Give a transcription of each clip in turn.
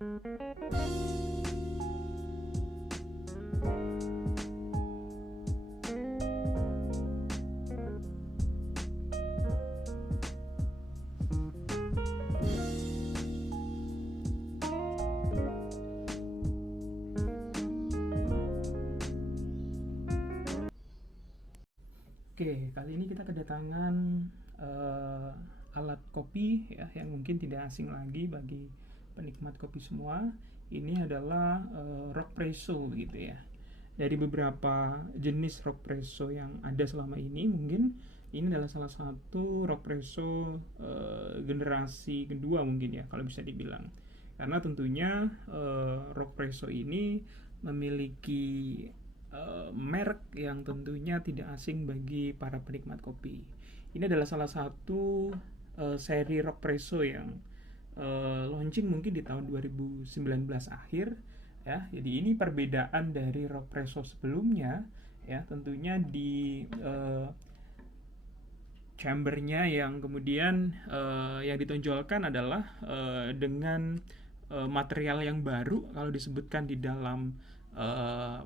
Oke, kali ini kita kedatangan alat kopi ya yang mungkin tidak asing lagi bagi penikmat kopi semua. Ini adalah Rockpresso gitu ya. Dari beberapa jenis Rockpresso yang ada selama ini, mungkin ini adalah salah satu Rockpresso generasi kedua mungkin ya kalau bisa dibilang. Karena tentunya Rockpresso ini memiliki merek yang tentunya tidak asing bagi para penikmat kopi. Ini adalah salah satu seri Rockpresso yang launching mungkin di tahun 2019 akhir ya. Jadi ini perbedaan dari Rockpresso sebelumnya ya, tentunya di chambernya yang kemudian yang ditonjolkan adalah dengan material yang baru. Kalau disebutkan di dalam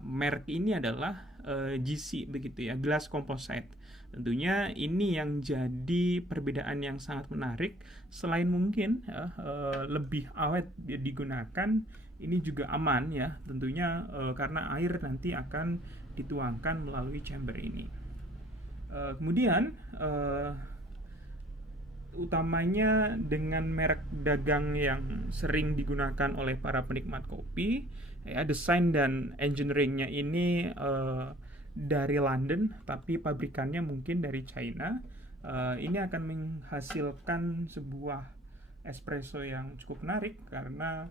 merek ini adalah GC begitu ya, glass composite. Tentunya ini yang jadi perbedaan yang sangat menarik. Selain mungkin lebih awet digunakan, ini juga aman ya tentunya karena air nanti akan dituangkan melalui chamber ini. Kemudian utamanya dengan merek dagang yang sering digunakan oleh para penikmat kopi ya, desain dan engineeringnya ini dari London tapi pabrikannya mungkin dari China. Ini akan menghasilkan sebuah espresso yang cukup menarik karena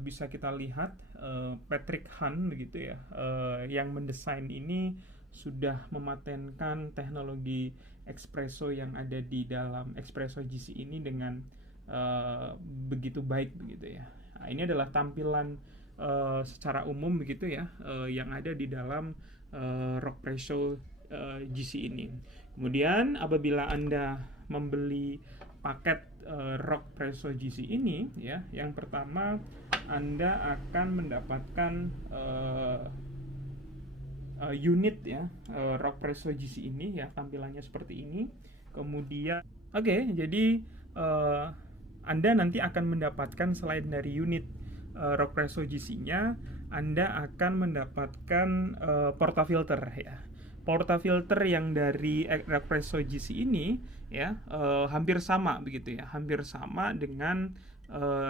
bisa kita lihat Patrick Han begitu ya, yang mendesain ini sudah mematenkan teknologi espresso yang ada di dalam espresso GC ini dengan begitu baik begitu ya. Nah, ini adalah tampilan secara umum begitu ya yang ada di dalam Rockpresso GC ini. Kemudian apabila Anda membeli paket Rockpresso GC ini ya, yang pertama Anda akan mendapatkan unit ya Rockpresso GC ini ya, tampilannya seperti ini. Kemudian jadi Anda nanti akan mendapatkan selain dari unit Rockpresso GC-nya, Anda akan mendapatkan portafilter ya. Portafilter yang dari Rockpresso GC ini ya hampir sama begitu ya, hampir sama dengan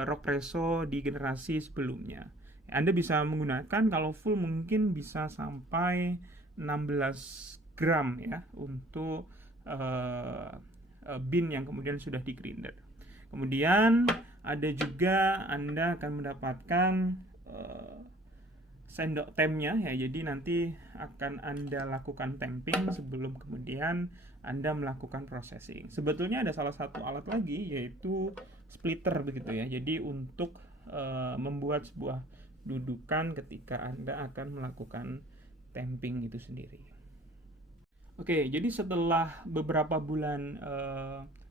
Rockpresso di generasi sebelumnya. Anda bisa menggunakan kalau full mungkin bisa sampai 16 gram ya untuk bin yang kemudian sudah di grinder. Kemudian ada juga Anda akan mendapatkan sendok temnya ya, jadi nanti akan Anda lakukan tamping sebelum kemudian Anda melakukan processing. Sebetulnya ada salah satu alat lagi yaitu splitter begitu ya, jadi untuk membuat sebuah dudukan ketika Anda akan melakukan tamping itu sendiri. Oke, jadi setelah beberapa bulan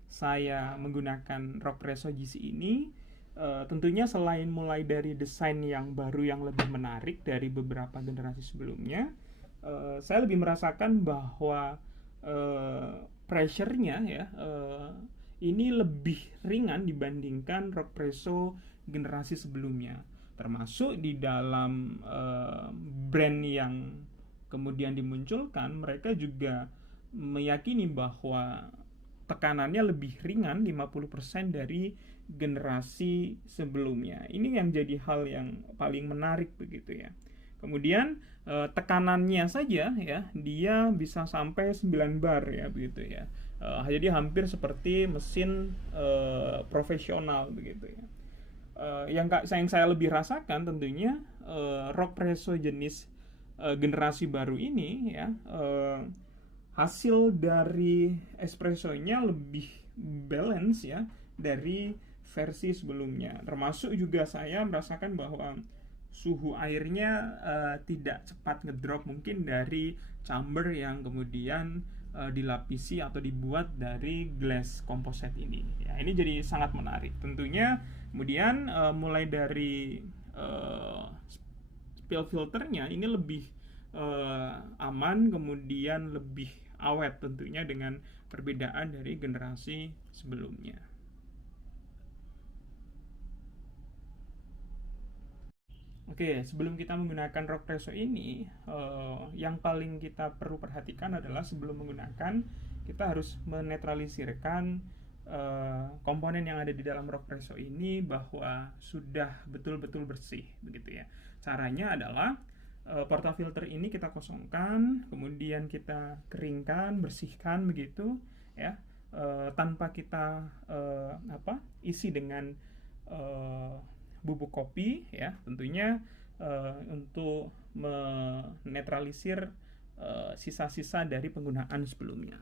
saya menggunakan Rockpresso GC ini, tentunya selain mulai dari desain yang baru yang lebih menarik dari beberapa generasi sebelumnya, saya lebih merasakan bahwa pressure-nya ya ini lebih ringan dibandingkan Rockpresso generasi sebelumnya. Termasuk di dalam brand yang kemudian dimunculkan, mereka juga meyakini bahwa tekanannya lebih ringan 50% dari generasi sebelumnya. Ini yang jadi hal yang paling menarik begitu ya. Kemudian tekanannya saja ya, dia bisa sampai 9 bar ya begitu ya. Jadi hampir seperti mesin profesional begitu ya. Yang saya lebih rasakan tentunya Rockpresso jenis generasi baru ini ya, hasil dari espressonya lebih balance ya dari versi sebelumnya. Termasuk juga saya merasakan bahwa suhu airnya tidak cepat ngedrop mungkin dari chamber yang kemudian dilapisi atau dibuat dari glass composite ini. Ya, ini jadi sangat menarik. Tentunya kemudian mulai dari spill filternya ini lebih aman, kemudian lebih awet tentunya dengan perbedaan dari generasi sebelumnya. Oke, sebelum kita menggunakan rock presso ini, yang paling kita perlu perhatikan adalah sebelum menggunakan, kita harus menetralisirkan komponen yang ada di dalam rock presso ini bahwa sudah betul-betul bersih, begitu ya. Caranya adalah portafilter ini kita kosongkan, kemudian kita keringkan, bersihkan begitu, ya, tanpa kita isi dengan bubuk kopi, ya, tentunya untuk menetralisir sisa-sisa dari penggunaan sebelumnya.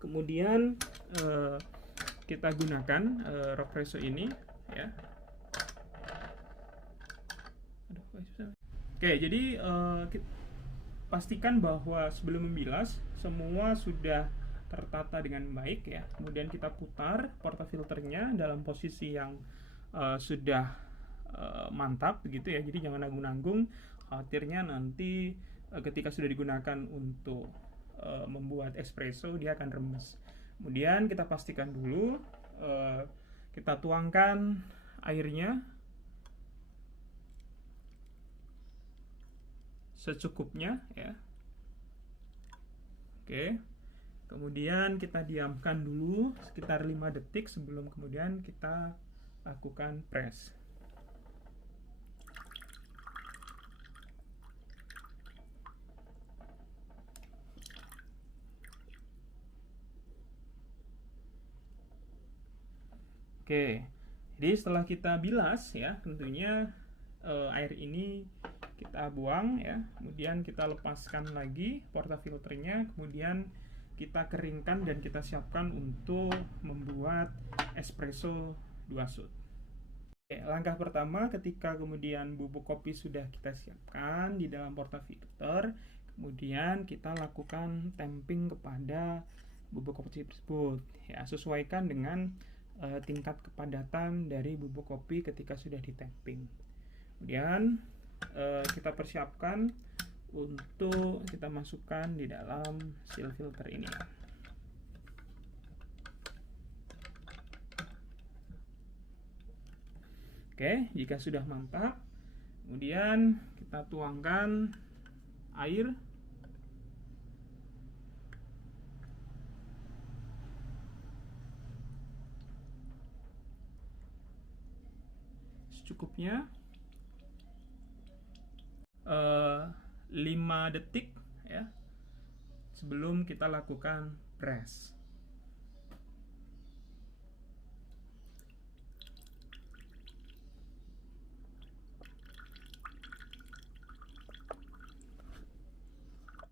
Kemudian kita gunakan rock presso ini, ya. Oke, jadi pastikan bahwa sebelum membilas semua sudah tertata dengan baik, ya. Kemudian kita putar portafilternya dalam posisi yang sudah mantap begitu ya. Jadi jangan nanggung-nanggung, khawatirnya nanti ketika sudah digunakan untuk membuat espresso dia akan remes. Kemudian kita pastikan dulu kita tuangkan airnya secukupnya, ya. Oke. Kemudian kita diamkan dulu sekitar 5 detik sebelum kemudian kita lakukan press. Oke. Jadi setelah kita bilas, ya, tentunya air ini kita buang, ya. Kemudian kita lepaskan lagi portafilternya, kemudian kita keringkan dan kita siapkan untuk membuat espresso 2 shot. Oke, langkah pertama ketika kemudian bubuk kopi sudah kita siapkan di dalam portafilter, kemudian kita lakukan tamping kepada bubuk kopi tersebut, ya, sesuaikan dengan tingkat kepadatan dari bubuk kopi ketika sudah ditamping. Kemudian kita persiapkan untuk kita masukkan di dalam seal filter ini. Oke, jika sudah mantap, kemudian kita tuangkan air secukupnya, 5 detik, ya, sebelum kita lakukan press.